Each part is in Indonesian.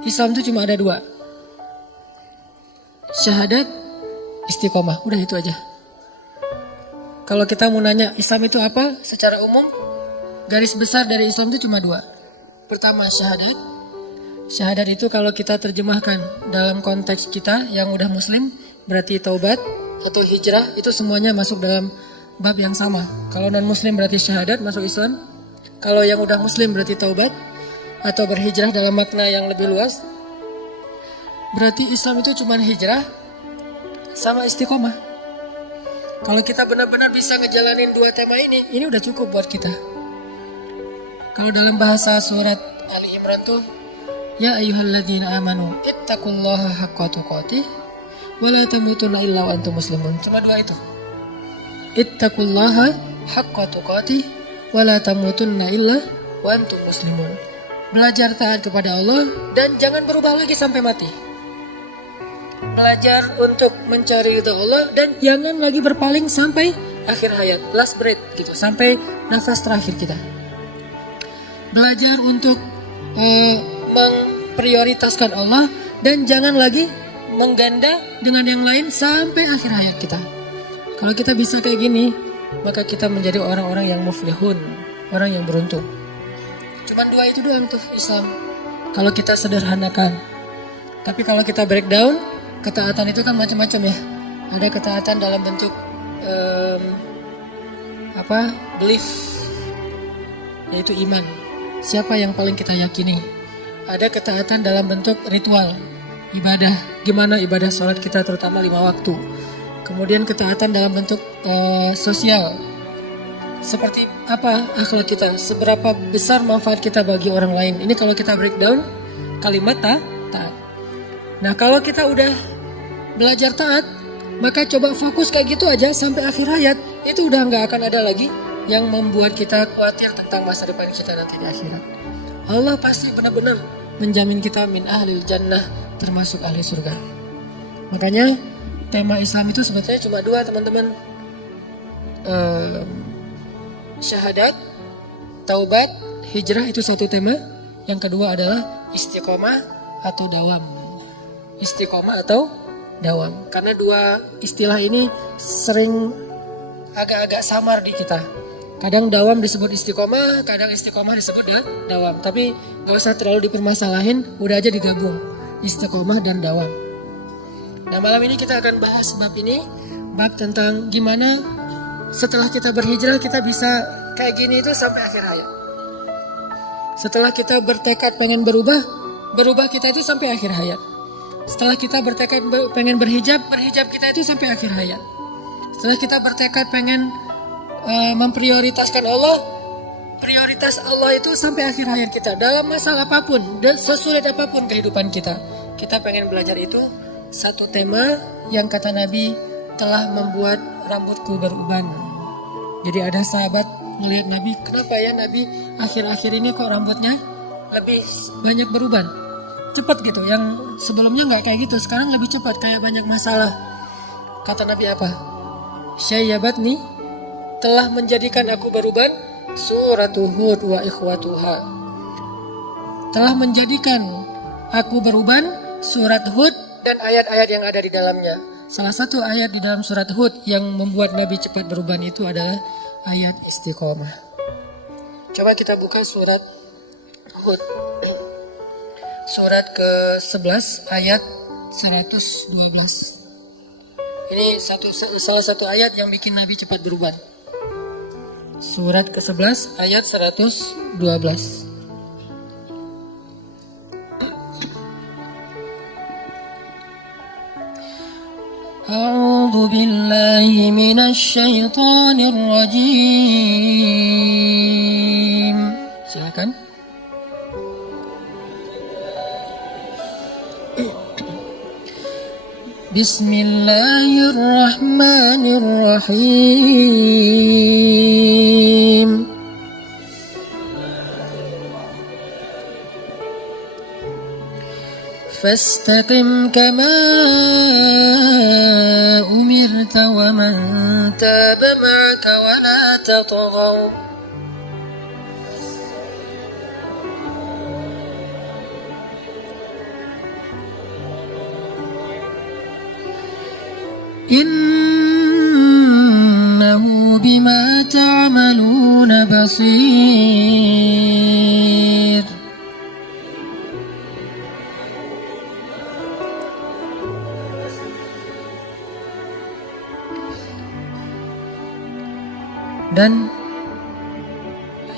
Islam itu cuma ada dua. Syahadat, istiqomah. Udah itu aja. Kalau kita mau nanya Islam itu apa secara umum, garis besar dari Islam itu cuma dua. Pertama syahadat. Syahadat itu kalau kita terjemahkan dalam konteks kita yang udah muslim, berarti taubat atau hijrah, itu semuanya masuk dalam bab yang sama. Kalau non muslim berarti syahadat masuk Islam. Kalau yang udah muslim berarti taubat atau berhijrah dalam makna yang lebih luas. Berarti Islam itu cuma hijrah sama istiqomah. Kalau kita benar-benar bisa ngejalanin dua tema ini udah cukup buat kita. Kalau dalam bahasa surat Ali Imran tuh, ya ayyuhalladzina amanu ittaqullaha haqqa tuqatih wa la tamutunna illa wa antum muslimun. Cuma dua itu. Ittaqullaha haqqa tuqatih wa la tamutunna illa wa antum muslimun. Belajar taat kepada Allah dan jangan berubah lagi sampai mati. Belajar untuk mencari ridha Allah dan jangan lagi berpaling sampai akhir hayat, last breath gitu, sampai nafas terakhir kita. Belajar untuk memprioritaskan Allah dan jangan lagi mengganda dengan yang lain sampai akhir hayat kita. Kalau kita bisa kayak gini, maka kita menjadi orang-orang yang muflihun, orang yang beruntung. Cuman dua itu doang tuh Islam. Kalau kita sederhanakan. Tapi kalau kita breakdown, ketaatan itu kan macam-macam ya. Ada ketaatan dalam bentuk belief, yaitu iman. Siapa yang paling kita yakini. Ada ketaatan dalam bentuk ritual, ibadah. Gimana ibadah sholat kita terutama 5 waktu. Kemudian ketaatan dalam bentuk sosial. Seperti apa akhlak kita, seberapa besar manfaat kita bagi orang lain. Ini kalau kita breakdown kalimat taat. Nah kalau kita udah belajar taat, maka coba fokus kayak gitu aja sampai akhir hayat. Itu udah nggak akan ada lagi yang membuat kita khawatir tentang masa depan kita nanti di akhirat. Allah pasti benar-benar menjamin kita min ahlil jannah, termasuk ahli surga. Makanya tema Islam itu sebetulnya cuma dua teman-teman. Syahadat, taubat, hijrah itu satu tema. Yang kedua adalah istiqomah atau dawam. Istiqomah atau dawam. Karena dua istilah ini sering agak-agak samar di kita. Kadang dawam disebut istiqomah, kadang istiqomah disebut dawam. Tapi gak usah terlalu dipermasalahin, udah aja digabung. Istiqomah dan dawam. Nah malam ini kita akan bahas bab ini. Bab tentang gimana setelah kita berhijrah kita bisa kayak gini itu sampai akhir hayat. Setelah kita bertekad pengen berubah kita itu sampai akhir hayat. Setelah kita bertekad pengen berhijab kita itu sampai akhir hayat. Setelah kita bertekad pengen memprioritaskan Allah, prioritas Allah itu sampai akhir hayat kita. Dalam masalah apapun dan sesulit apapun kehidupan kita, kita pengen belajar itu. Satu tema yang kata Nabi telah membuat rambutku beruban. Jadi ada sahabat melihat Nabi, kenapa ya Nabi akhir-akhir ini kok rambutnya lebih banyak beruban, cepat gitu. Yang sebelumnya nggak kayak gitu, sekarang lebih cepat, kayak banyak masalah. Kata Nabi apa? Syayyabatni, telah menjadikan aku beruban surat Hud wa ikhwatuha. Telah menjadikan aku beruban surat Hud dan ayat-ayat yang ada di dalamnya. Salah satu ayat di dalam surat Hud yang membuat Nabi cepat beruban itu adalah ayat istiqomah. Coba kita buka surat Hud. Surat ke-11 ayat 112. Ini salah satu ayat yang bikin Nabi cepat beruban. Surat ke-11 ayat 112. A'udzu billahi minasy syaithanir rajim. Silakan. Bismillahirrahmanirrahim. فاستقم كما أمرت ومن تاب معك ولا تطغوا Innahu bima ta'maluna basir. Dan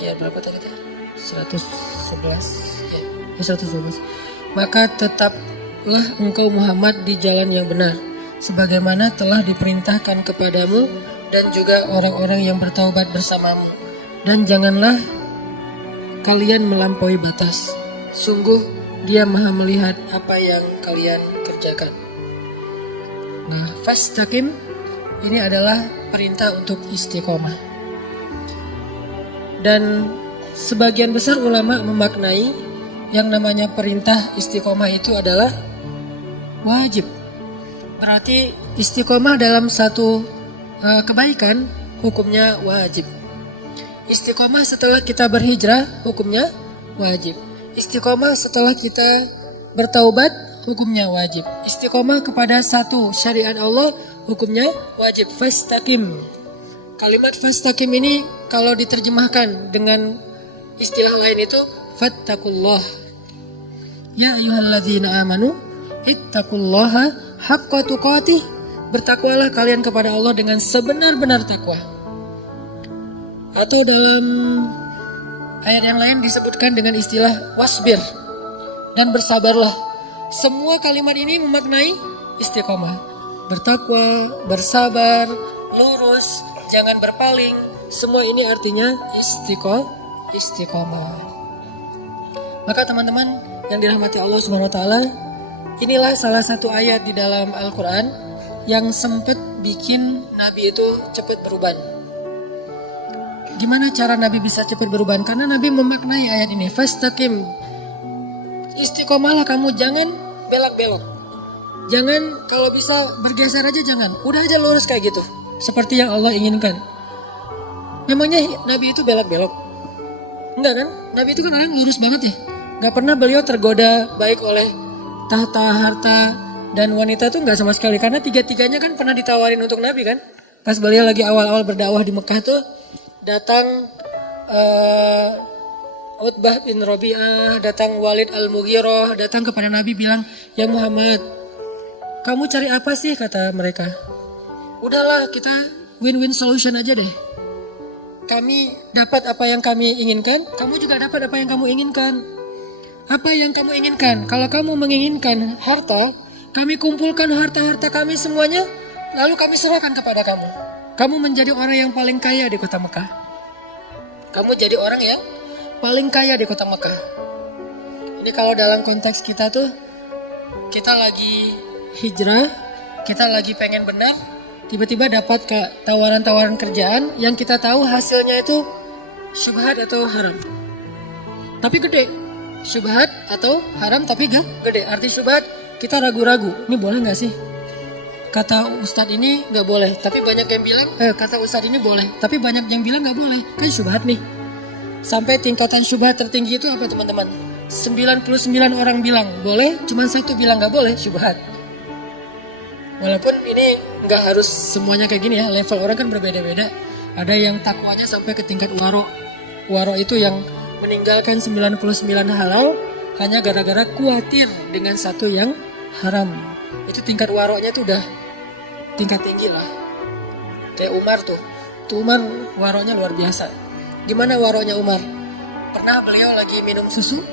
ayat berapa tadi? 111. Ya, 112. Maka tetaplah engkau Muhammad di jalan yang benar, sebagaimana telah diperintahkan kepadamu dan juga orang-orang yang bertaubat bersamamu. Dan janganlah kalian melampaui batas. Sungguh Dia Maha melihat apa yang kalian kerjakan. Nah, fastaqim ini adalah perintah untuk istiqomah. Dan sebagian besar ulama memaknai yang namanya perintah istiqomah itu adalah wajib. Berarti istiqomah dalam satu kebaikan hukumnya wajib. Istiqomah setelah kita berhijrah hukumnya wajib. Istiqomah setelah kita bertaubat hukumnya wajib. Istiqomah kepada satu syariat Allah hukumnya wajib. Fastaqim. Kalimat fastaqim ini kalau diterjemahkan dengan istilah lain itu fattakullah. Ya ayyuhalladzina amanu ittaqullaha haqqa tuqatih. Bertakwalah kalian kepada Allah dengan sebenar-benar takwa. Atau dalam ayat yang lain disebutkan dengan istilah wasbir, dan bersabarlah. Semua kalimat ini memaknai istiqomah. Bertakwa, bersabar, lurus, jangan berpaling. Semua ini artinya istiqomah. Maka teman-teman yang dirahmati Allah Subhanahu wa taala, inilah salah satu ayat di dalam Al-Qur'an yang sempat bikin Nabi itu cepat beruban. Gimana cara Nabi bisa cepat beruban? Karena Nabi memaknai ayat ini, fastaqim. Istiqomahlah kamu, jangan belok-belok. Jangan kalau bisa bergeser aja, jangan. Udah aja lurus kayak gitu, seperti yang Allah inginkan. Memangnya Nabi itu belok-belok? Enggak kan? Nabi itu kan orang lurus banget ya. Gak pernah beliau tergoda baik oleh tahta, harta, dan wanita tuh gak sama sekali. Karena tiga-tiganya kan pernah ditawarin untuk Nabi kan. Pas beliau lagi awal-awal berdakwah di Mekah tuh, datang Utbah bin Rabi'ah, datang Walid al-Mughirah, datang kepada Nabi bilang, ya Muhammad, kamu cari apa sih, kata mereka. Udahlah, kita win-win solution aja deh. Kami dapat apa yang kami inginkan, kamu juga dapat apa yang kamu inginkan. Apa yang kamu inginkan? Kalau kamu menginginkan harta, kami kumpulkan harta-harta kami semuanya, lalu kami serahkan kepada kamu. Kamu menjadi orang yang paling kaya di kota Mekah. Kamu jadi orang yang paling kaya di kota Mekah. Ini kalau dalam konteks kita tuh, kita lagi hijrah, kita lagi pengen benar, tiba-tiba dapat ke tawaran-tawaran kerjaan yang kita tahu hasilnya itu syubhat atau haram. Tapi gede. Syubhat atau haram tapi gede. Arti syubhat, kita ragu-ragu, ini boleh gak sih? Kata ustadz ini gak boleh, tapi banyak yang bilang, kata ustadz ini boleh, tapi banyak yang bilang gak boleh. Kan syubhat nih. Sampai tingkatan syubhat tertinggi itu apa teman-teman? 99 orang bilang boleh, cuma satu bilang gak boleh, syubhat. Walaupun ini gak harus semuanya kayak gini ya, level orang kan berbeda-beda. Ada yang takwanya sampai ke tingkat waro. Waro itu yang meninggalkan 99 halal hanya gara-gara khawatir dengan satu yang haram. Itu tingkat waronya tuh udah tingkat tinggi lah. Kayak Umar tuh. Tuh Umar waronya luar biasa. Gimana waronya Umar? Pernah beliau lagi minum susu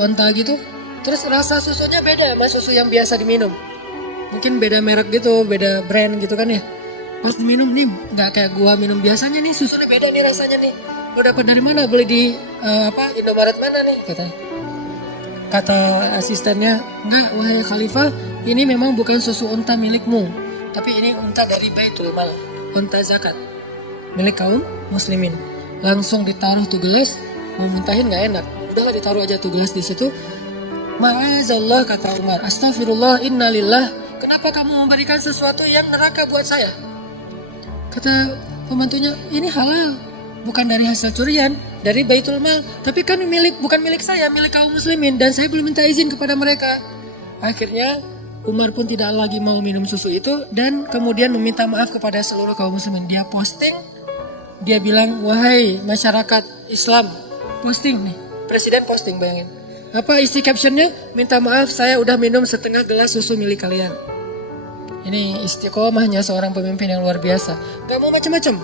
onta gitu, terus rasa susunya beda sama susu yang biasa diminum. Mungkin beda merek gitu, beda brand gitu kan ya. Pas diminum nih, nggak kayak gua minum biasanya nih, susunya beda nih rasanya nih. Lo dapat dari mana? Beli di Indomaret mana nih? Kata asistennya, enggak, wahai khalifah, ini memang bukan susu unta milikmu, tapi ini unta dari Baitul Mal, unta zakat, milik kaum muslimin. Langsung ditaruh tuh gelas, mau muntahin nggak enak, udahlah ditaruh aja tuh gelas di situ. Ma'azallah, kata Umar, astagfirullah, innalillah, kenapa kamu memberikan sesuatu yang neraka buat saya? Kata pembantunya, ini halal, bukan dari hasil curian, dari Baitul Mal, tapi kan bukan milik saya, milik kaum muslimin, dan saya belum minta izin kepada mereka. Akhirnya Umar pun tidak lagi mau minum susu itu dan kemudian meminta maaf kepada seluruh kaum muslimin. Dia posting, dia bilang, wahai masyarakat Islam, posting nih, presiden posting, bayangin. Apa isi captionnya? Minta maaf saya udah minum setengah gelas susu milik kalian. Ini istiqomahnya seorang pemimpin yang luar biasa. Gak mau macam-macam.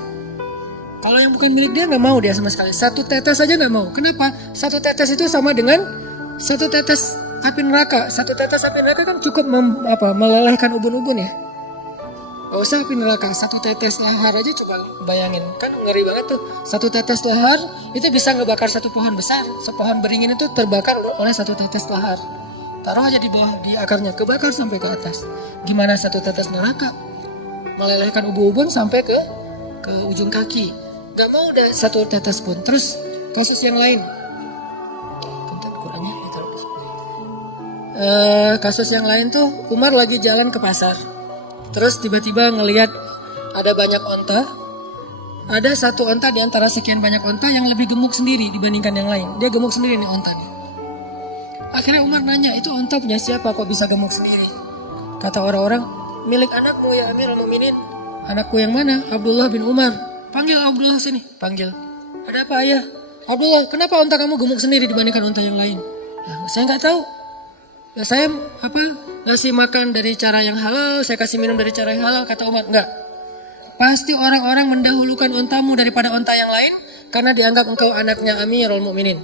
Kalau yang bukan milik dia gak mau dia sama sekali. Satu tetes aja gak mau. Kenapa? Satu tetes itu sama dengan satu tetes api neraka. Satu tetes api neraka kan cukup melelehkan ubun-ubun ya. Gak usah api neraka, satu tetes lahar aja coba bayangin. Kan ngeri banget tuh. Satu tetes lahar itu bisa ngebakar satu pohon besar. Sepohon beringin itu terbakar oleh satu tetes lahar. Taruh aja di bawah, di akarnya, kebakar sampai ke atas. Gimana satu tetes neraka? Melelehkan ubun-ubun sampai ke ujung kaki. Gak mau udah satu tetes pun. Terus kasus yang lain. Kasus yang lain tuh Umar lagi jalan ke pasar. Terus tiba-tiba ngelihat ada banyak onta. Ada satu onta di antara sekian banyak onta yang lebih gemuk sendiri dibandingkan yang lain. Dia gemuk sendiri nih ontanya. Akhirnya Umar nanya, itu onta punya siapa kok bisa gemuk sendiri? Kata orang-orang, milik anakmu ya Amirul Mukminin. Anakku yang mana? Abdullah bin Umar. Panggil Abdullah sini. Panggil. Ada apa ayah? Abdullah, kenapa onta kamu gemuk sendiri dibandingkan onta yang lain? Ya, saya nggak tahu. Ya, saya ngasih makan dari cara yang halal, saya kasih minum dari cara yang halal. Kata Umar, enggak. Pasti orang-orang mendahulukan ontamu daripada onta yang lain karena dianggap engkau anaknya Amirul Mukminin.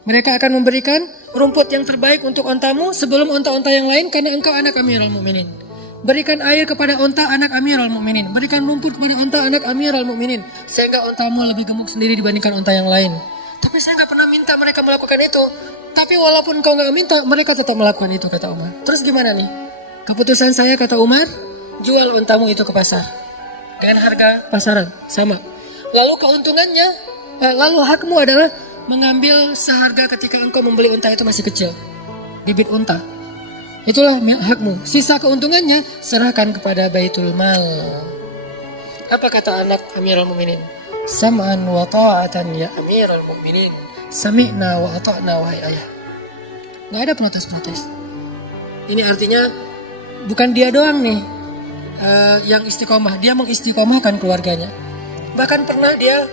Mereka akan memberikan rumput yang terbaik untuk ontamu sebelum onta-onta yang lain karena engkau anak Amirul Mukminin. Berikan air kepada onta anak Amirul Mukminin. Berikan rumput kepada onta anak Amirul Mukminin. Sehingga ontamu lebih gemuk sendiri dibandingkan onta yang lain. Tapi saya nggak pernah minta mereka melakukan itu. Tapi walaupun kau nggak minta, mereka tetap melakukan itu, kata Umar. Terus gimana nih? Keputusan saya, kata Umar, jual ontamu itu ke pasar dengan harga pasaran sama. Lalu keuntungannya, lalu hakmu adalah mengambil seharga ketika engkau membeli unta itu masih kecil, bibit unta. Itulah hakmu. Sisa keuntungannya serahkan kepada Baitul Mal. Apa kata anak Amirul Mukminin? Sam'an wa ta'atan ya Amirul Mukminin. Sami'na wa ata'na wahai ayah. Gak ada protes-protes. Ini artinya bukan dia doang nih yang istiqomah. Dia mengistiqomahkan keluarganya. Bahkan pernah dia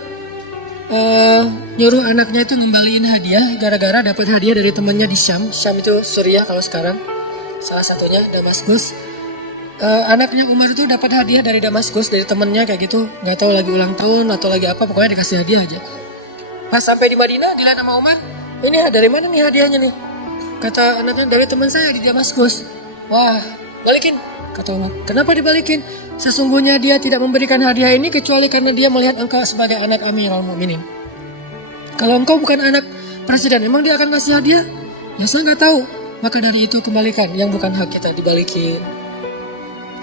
nyuruh anaknya itu ngembaliin hadiah gara-gara dapat hadiah dari temannya di Syam. Syam itu Suriah kalau sekarang. Salah satunya Damaskus. Anaknya Umar itu dapat hadiah dari Damaskus dari temannya kayak gitu. Gak tahu lagi ulang tahun atau lagi apa, pokoknya dikasih hadiah aja. Pas sampai di Madinah, dilihat sama Umar, ini dari mana nih hadiahnya nih? Kata anaknya, dari teman saya di Damaskus. Wah, balikin, kata Umar. Kenapa dibalikin? Sesungguhnya dia tidak memberikan hadiah ini kecuali karena dia melihat engkau sebagai anak Amirul Mukminin. Kalau engkau bukan anak presiden, emang dia akan kasih hadiah? Ya saya nggak tahu. Maka dari itu kembalikan, yang bukan hak kita dibalikin.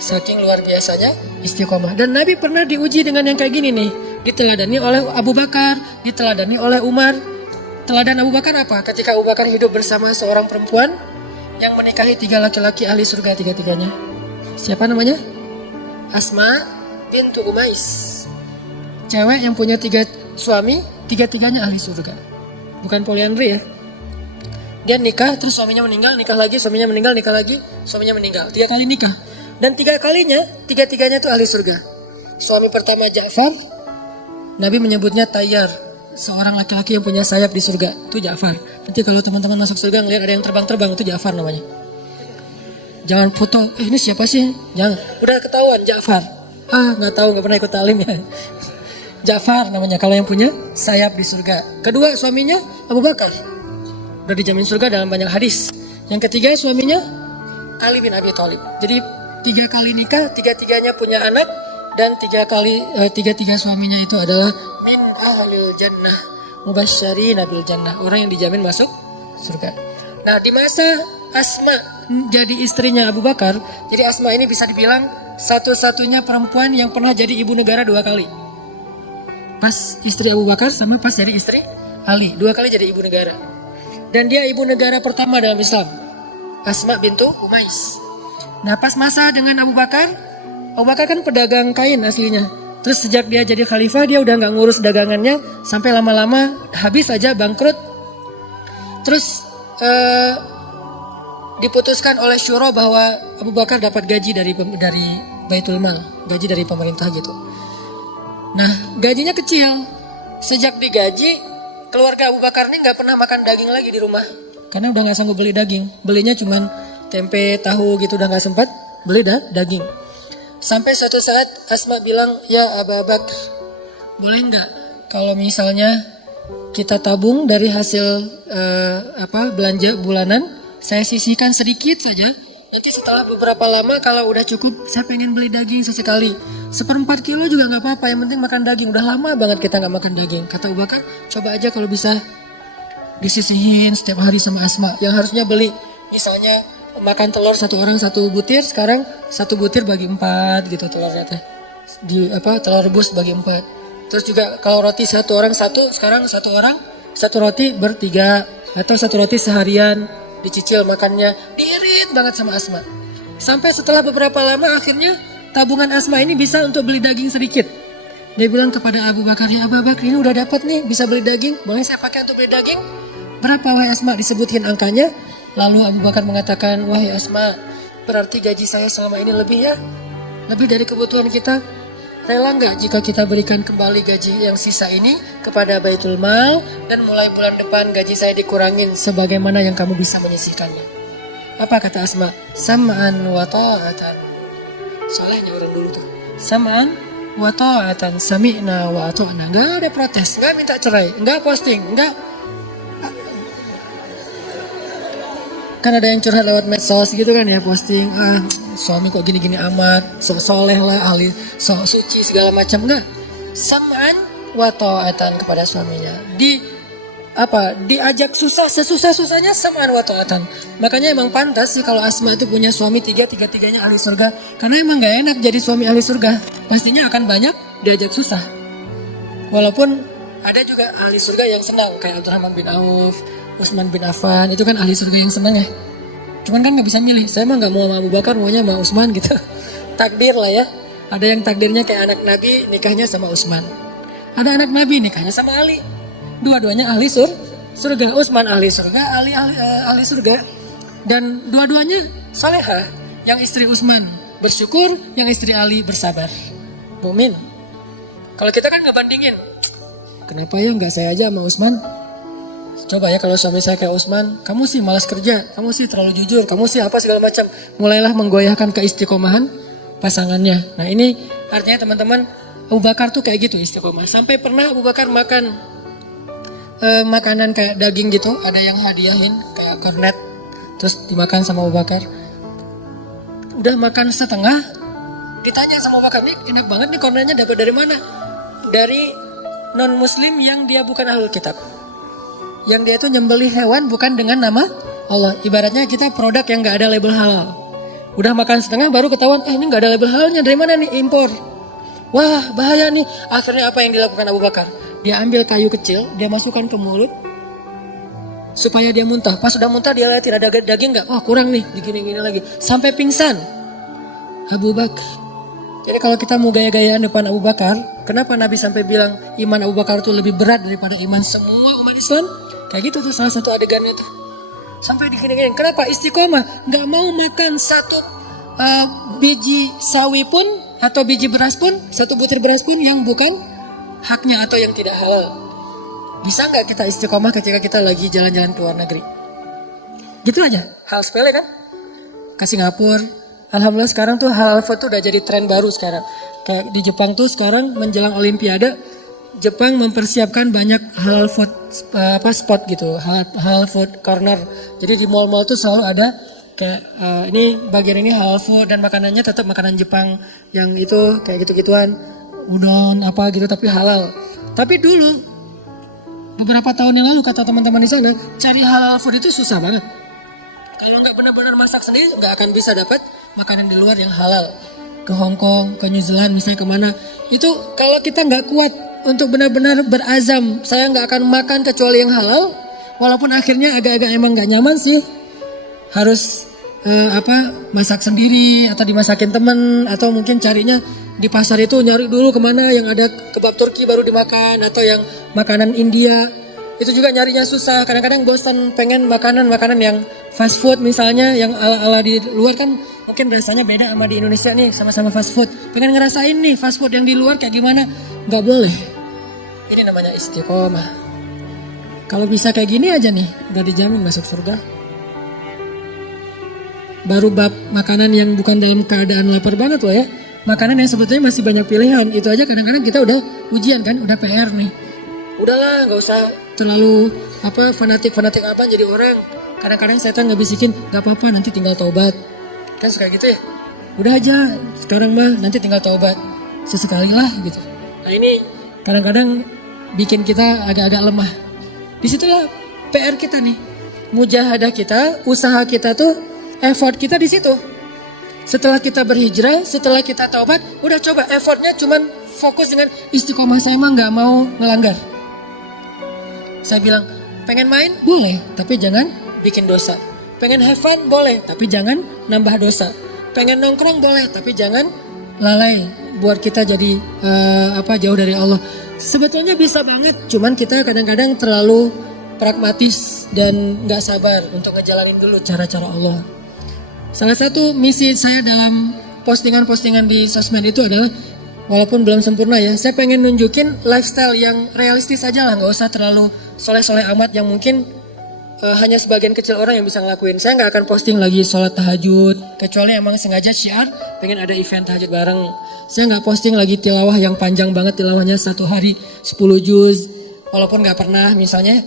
Saking luar biasanya istiqomah. Dan Nabi pernah diuji dengan yang kayak gini nih. Diteladani oleh Abu Bakar, diteladani oleh Umar. Teladan Abu Bakar apa? Ketika Abu Bakar hidup bersama seorang perempuan yang menikahi 3 laki-laki ahli surga tiga-tiganya. Siapa namanya? Asma bintu Umais. Cewek yang punya 3 suami, tiga-tiganya ahli surga. Bukan poliandri ya. Dia nikah, terus suaminya meninggal, nikah lagi, suaminya meninggal, nikah lagi, suaminya meninggal. 3 kali nikah. Dan 3 kalinya, tiga-tiganya itu ahli surga. Suami pertama Ja'far, Nabi menyebutnya Tayyar, seorang laki-laki yang punya sayap di surga. Itu Ja'far. Nanti kalau teman-teman masuk surga ngelihat ada yang terbang-terbang, itu Ja'far namanya. Jangan foto, ini siapa sih? Jangan, udah ketahuan Ja'far. Nggak tahu, nggak pernah ikut talim ya. Ja'far namanya kalau yang punya sayap di surga. Kedua suaminya Abu Bakar, udah dijamin surga dalam banyak hadis. Yang ketiga suaminya Ali bin Abi Thalib. Jadi 3 kali nikah, tiga-tiganya punya anak. Dan 3 suaminya itu adalah min ahlil jannah mubasysyirina bil jannah, orang yang dijamin masuk surga. Nah, di masa Asma jadi istrinya Abu Bakar, jadi Asma ini bisa dibilang satu-satunya perempuan yang pernah jadi ibu negara 2 kali. Pas istri Abu Bakar sama pas jadi istri Ali, 2 kali jadi ibu negara. Dan dia ibu negara pertama dalam Islam, Asma bintu Umais. Nah, pas masa dengan Abu Bakar kan pedagang kain aslinya. Terus sejak dia jadi khalifah, dia udah gak ngurus dagangannya. Sampai lama-lama habis aja, bangkrut. Terus diputuskan oleh syuro bahwa Abu Bakar dapat gaji dari Baitul Mal, gaji dari pemerintah gitu. Nah, gajinya kecil. Sejak digaji, keluarga Abu Bakar ini nggak pernah makan daging lagi di rumah, karena udah nggak sanggup beli daging. Belinya cuman tempe, tahu gitu, udah nggak sempat beli daging. Sampai suatu saat Asma bilang, ya Abu Bakar, boleh nggak kalau misalnya kita tabung dari hasil belanja bulanan, saya sisihkan sedikit saja. Nanti setelah beberapa lama kalau udah cukup, saya pengen beli daging sesekali. 1/4 kilo juga nggak apa-apa, yang penting makan daging. Udah lama banget kita nggak makan daging. Kata Abu Bakar, coba aja kalau bisa disisihin setiap hari sama Asma. Yang harusnya beli, misalnya makan telur 1 orang 1 butir, sekarang 1 butir bagi 4 gitu telurnya teh. Telur rebus bagi 4. Terus juga kalau roti 1 orang 1, sekarang 1 orang 1 roti ber-3 atau 1 roti seharian dicicil makannya. Diirit banget sama Asma. Sampai setelah beberapa lama akhirnya tabungan Asma ini bisa untuk beli daging sedikit. Dia bilang kepada Abu Bakar, ya Abu Bakar ini udah dapat nih bisa beli daging, boleh saya pakai untuk beli daging? Berapa wahai Asma? Disebutin angkanya. Lalu Abu Bakar mengatakan, wahai Asma, berarti gaji saya selama ini lebih ya? Lebih dari kebutuhan kita. Rela nggak jika kita berikan kembali gaji yang sisa ini kepada Baitul Mal dan mulai bulan depan gaji saya dikurangin sebagaimana yang kamu bisa menyisihkannya? Apa kata Asma? Sam'an wa ta'atan. Solehnya orang dulu tuh. Sam'an wa ta'atan, sami'na wa ato'na. Nggak ada protes, nggak minta cerai, nggak posting, nggak. Kan ada yang curhat lewat medsos gitu kan ya, posting, suami kok gini-gini amat, sok soleh lah, ahli sok suci segala macam. Enggak. Sam'an wa ta'atan kepada suaminya. Diajak susah, sesusah-susahnya sam'an wa ta'atan. Makanya emang pantas sih kalau Asma itu punya suami tiga-tiganya ahli surga. Karena emang gak enak jadi suami ahli surga. Pastinya akan banyak diajak susah. Walaupun ada juga ahli surga yang senang, kayak Abdurrahman bin Auf, Utsman bin Affan, itu kan ahli surga yang senang ya. Cuman kan gak bisa milih, saya mah gak mau sama Abu Bakar, maunya sama Utsman gitu. Takdir lah ya. Ada yang takdirnya kayak anak Nabi nikahnya sama Utsman. Ada anak Nabi nikahnya sama Ali. Dua-duanya ahli surga. Utsman ahli surga, Ali ahli surga. Dan dua-duanya salehah. Yang istri Utsman bersyukur, yang istri Ali bersabar. Mukmin. Kalau kita kan gak bandingin. Kenapa ya gak saya aja sama Utsman? Coba ya kalau suami saya kayak Utsman, kamu sih malas kerja, kamu sih terlalu jujur, kamu sih apa segala macam. Mulailah menggoyahkan keistiqomahan pasangannya. Nah ini artinya teman-teman, Abu Bakar tuh kayak gitu istiqomah. Sampai pernah Abu Bakar makan makanan kayak daging gitu, ada yang hadiahin kayak kornet, terus dimakan sama Abu Bakar. Udah makan setengah, ditanya sama Abu Bakar, nih enak banget nih kornetnya, dapat dari mana? Dari non muslim yang dia bukan ahlul kitab. Yang dia itu nyembelih hewan bukan dengan nama Allah. Ibaratnya kita produk yang gak ada label halal. Udah makan setengah baru ketahuan, ini gak ada label halalnya, dari mana nih? Impor. Wah bahaya nih. Akhirnya apa yang dilakukan Abu Bakar? Dia ambil kayu kecil, dia masukkan ke mulut supaya dia muntah. Pas sudah muntah dia lihat ada daging gak? Wah kurang nih, digini-gini lagi. Sampai pingsan Abu Bakar. Jadi kalau kita mau gaya-gayaan depan Abu Bakar, kenapa Nabi sampai bilang iman Abu Bakar itu lebih berat daripada iman semua umat Islam? Kayak gitu tuh salah satu adegannya tuh. Sampai digini-gini. Kenapa? Istiqomah. Gak mau makan satu biji sawi pun atau biji beras pun, 1 butir beras pun yang bukan haknya atau yang tidak halal. Bisa gak kita istiqomah ketika kita lagi jalan-jalan ke luar negeri? Gitu aja. Hal sepele kan? Ke Singapura. Alhamdulillah sekarang tuh halal food tuh udah jadi tren baru sekarang. Kayak di Jepang tuh sekarang menjelang Olimpiade, Jepang mempersiapkan banyak halal food spot gitu, halal food corner. Jadi di mall-mall tuh selalu ada kayak ini bagian ini halal food dan makanannya tetap makanan Jepang yang itu kayak gitu-gituan, udon apa gitu tapi halal. Tapi dulu beberapa tahun yang lalu kata teman-teman di sana, cari halal food itu susah banget. Kalau nggak benar-benar masak sendiri nggak akan bisa dapat makanan di luar yang halal. Ke Hong Kong, ke New Zealand misalnya kemana, itu kalau kita nggak kuat untuk benar-benar berazam, saya nggak akan makan kecuali yang halal, walaupun akhirnya agak-agak emang nggak nyaman sih, harus masak sendiri atau dimasakin temen, atau mungkin carinya di pasar itu nyari dulu kemana yang ada kebab Turki baru dimakan, atau yang makanan India. Itu juga nyarinya susah. Kadang-kadang bosan pengen makanan-makanan yang fast food misalnya, yang ala-ala di luar kan mungkin rasanya beda sama di Indonesia nih, sama-sama fast food. Pengen ngerasain nih fast food yang di luar kayak gimana? Nggak boleh. Ini namanya istiqomah. Kalau bisa kayak gini aja nih, udah dijamin masuk surga. Baru bab makanan yang bukan dalam keadaan lapar banget loh ya. Makanan yang sebetulnya masih banyak pilihan. Itu aja kadang-kadang kita udah ujian kan, udah PR nih. Udahlah, nggak usah terlalu fanatik apa jadi orang. Kadang-kadang setan nggak bisikin, nggak apa-apa nanti tinggal taubat. Kan suka gitu ya. Udah aja sekarang mah nanti tinggal taubat sesekali lah gitu. Nah ini kadang-kadang bikin kita agak-agak lemah. Disitulah PR kita nih, mujahadah kita, usaha kita tuh, effort kita di situ. Setelah kita berhijrah, setelah kita taubat, udah coba effortnya cuman fokus dengan istiqomah, saya mah nggak mau melanggar. Saya bilang, pengen main? Boleh, tapi jangan bikin dosa. Pengen have fun? Boleh, tapi jangan nambah dosa. Pengen nongkrong? Boleh, tapi jangan lalai buat kita jadi jauh dari Allah. Sebetulnya bisa banget, cuman kita kadang-kadang terlalu pragmatis dan gak sabar untuk ngejalanin dulu cara-cara Allah. Salah satu misi saya dalam postingan-postingan di sosmed itu adalah, walaupun belum sempurna ya, saya pengen nunjukin lifestyle yang realistis aja lah, gak usah terlalu soleh-soleh amat yang mungkin hanya sebagian kecil orang yang bisa ngelakuin. Saya nggak akan posting lagi sholat tahajud, kecuali emang sengaja syiar pengen ada event tahajud bareng. Saya nggak posting lagi tilawah yang panjang banget, tilawahnya 1 hari 10 juz, walaupun nggak pernah misalnya.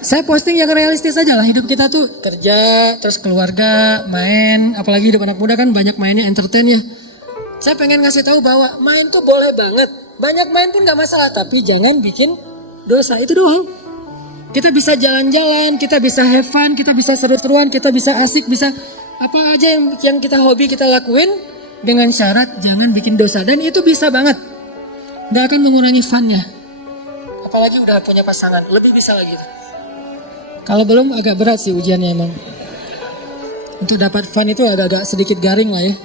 Saya posting yang realistis aja lah, hidup kita tuh kerja, terus keluarga, main, apalagi hidup anak muda kan banyak mainnya, entertain ya. Saya pengen ngasih tahu bahwa main tuh boleh banget, banyak main pun nggak masalah, tapi jangan bikin dosa, itu doang. Kita bisa jalan-jalan, kita bisa have fun, kita bisa seru-seruan, kita bisa asik, bisa apa aja yang kita hobi kita lakuin dengan syarat jangan bikin dosa. Dan itu bisa banget, gak akan mengurangi funnya. Apalagi udah punya pasangan, lebih bisa lagi. Kalau belum agak berat sih ujiannya emang. Untuk dapat fun itu agak sedikit garing lah ya.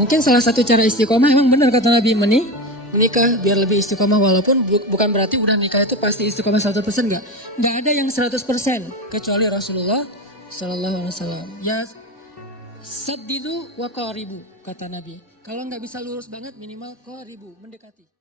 Mungkin salah satu cara istiqomah emang benar kata Nabi, menikah biar lebih istiqomah, walaupun bukan berarti udah nikah itu pasti istiqomah 100%, enggak ada yang 100% kecuali Rasulullah Sallallahu Alaihi Wasallam. Ya saddidu wa qaribu kata Nabi, kalau nggak bisa lurus banget minimal qaribu, mendekati.